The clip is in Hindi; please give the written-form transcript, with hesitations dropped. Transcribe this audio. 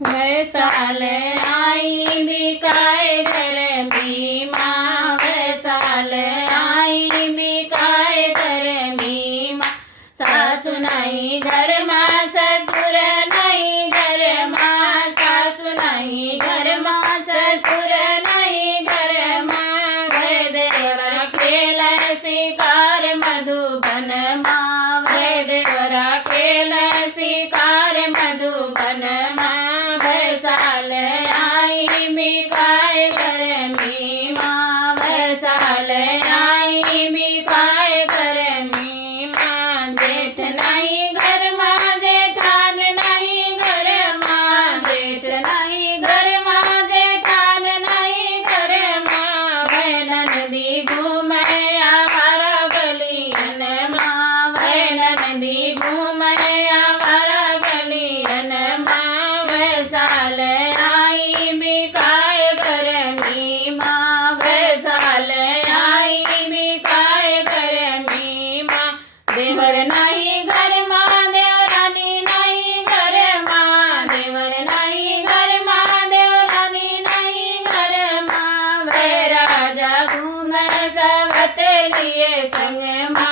वैसाल आई बिकाए घर में माँ, वैसाल आई बिकाए घर में माँ। सासु नहीं घर माँ ससुर नहीं घर माँ, सासु नहीं घर माँ ससुर नहीं घर माँ। वैदेवर खेल शिकार मधुबन माँ, वैदेवर खेल शिकार मधुबन माँ। वैसाल आई बिकाए घर में माँ, वैसाल आई बिकाए घर में माँ। जेठ नहीं घर माँ जेठान नहीं घर माँ, जेठ नहीं घर माँ जेठान नहीं घर माँ। वै ननदी घूमे आवारा गलियन माँ, वै ननदी घूमे आवारा गलियन माँ। वैसाल आई बिकाए घर में माँ, वैसाल आई बिकाए घर में माँ। देवर नहीं घर माँ देवरानी नहीं घर माँ, देवर नहीं घर माँ देवरानी नहीं घर माँ। वै राजा घूमे सबत लिए संग माँ,